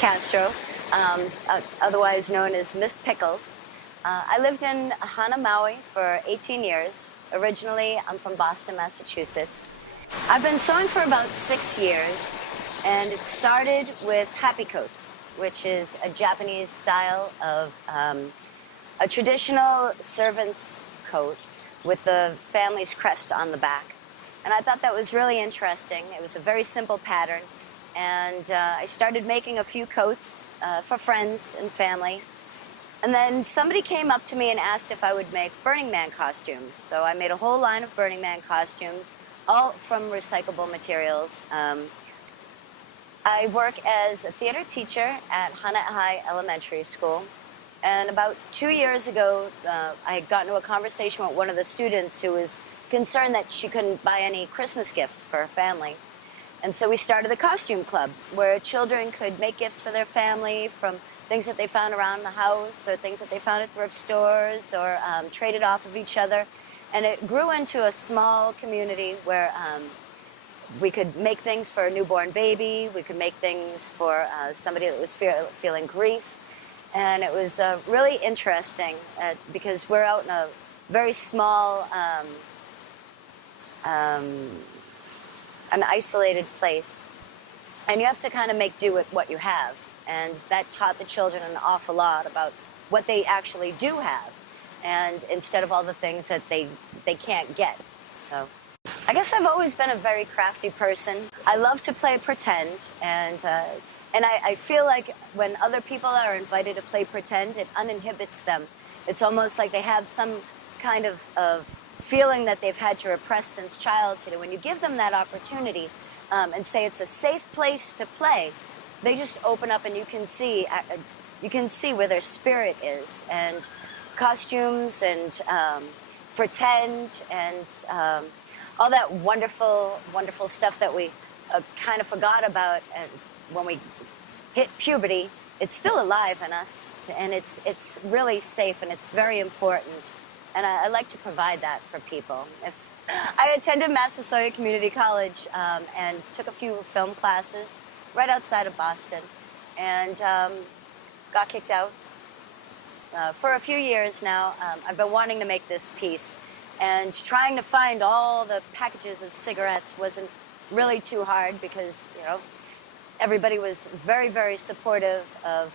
Phyllis Castro, otherwise known as Miss Pickles. I lived in Hana, Maui for 18 years. Originally, I'm from Boston, Massachusetts. I've been sewing for about 6 years, and it started with happy coats, which is a Japanese style of a traditional servant's coat with the family's crest on the back. And I thought that was really interesting. It was a very simple pattern. And I started making a few coats for friends and family. And then somebody came up to me and asked if I would make Burning Man costumes. So I made a whole line of Burning Man costumes, all from recyclable materials. I work as a theater teacher at Hana High Elementary School. And about 2 years ago, I had gotten into a conversation with one of the students who was concerned that she couldn't buy any Christmas gifts for her family. And so we started the costume club, where children could make gifts for their family from things that they found around the house or things that they found at thrift stores or traded off of each other. And it grew into a small community where we could make things for a newborn baby, we could make things for somebody that was feeling grief. And it was really interesting because we're out in a very small, an isolated place. And you have to kind of make do with what you have. And that taught the children an awful lot about what they actually do have, and instead of all the things that they can't get. So I guess I've always been a very crafty person. I love to play pretend, and I feel like when other people are invited to play pretend, it uninhibits them. It's almost like they have some kind of feeling that they've had to repress since childhood. And when you give them that opportunity and say it's a safe place to play, they just open up and you can see where their spirit is. And costumes and pretend and all that wonderful, wonderful stuff that we kind of forgot about, and when we hit puberty, it's still alive in us, and it's really safe and it's very important. And I like to provide that for people. I attended Massasoit Community College and took a few film classes right outside of Boston, and got kicked out. For a few years now, I've been wanting to make this piece, and trying to find all the packages of cigarettes wasn't really too hard because, you know, everybody was very, very supportive of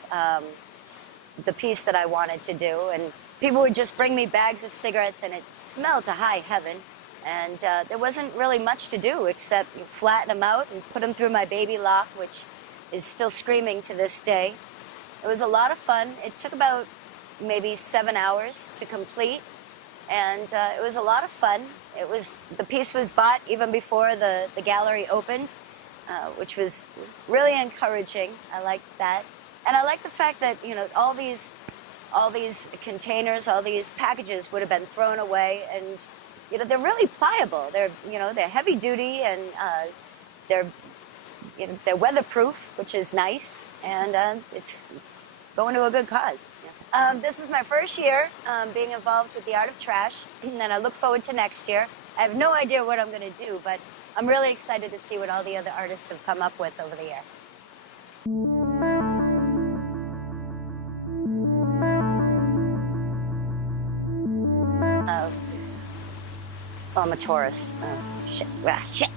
the piece that I wanted to do. And people would just bring me bags of cigarettes, and it smelled to high heaven. And there wasn't really much to do except flatten them out and put them through my baby lock, which is still screaming to this day. It was a lot of fun. It took about maybe 7 hours to complete, and it was a lot of fun. The piece was bought even before the gallery opened, which was really encouraging. I liked that. And I like the fact that, you know, all these containers, all these packages would have been thrown away, and you know, they're really pliable. They're heavy duty, and they're weatherproof, which is nice, and it's going to a good cause. This is my first year being involved with the art of trash, and I look forward to next year. I have no idea what I'm going to do, but I'm really excited to see what all the other artists have come up with over the year. I'm a Taurus. Shit. Shit.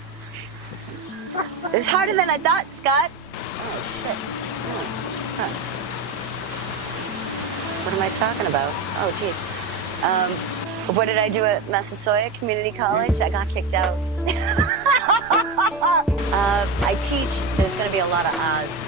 It's harder than I thought, Scott. Oh, shit. Huh. What am I talking about? Oh, geez. What did I do at Massasoit Community College? I got kicked out. I teach. There's going to be a lot of ahs.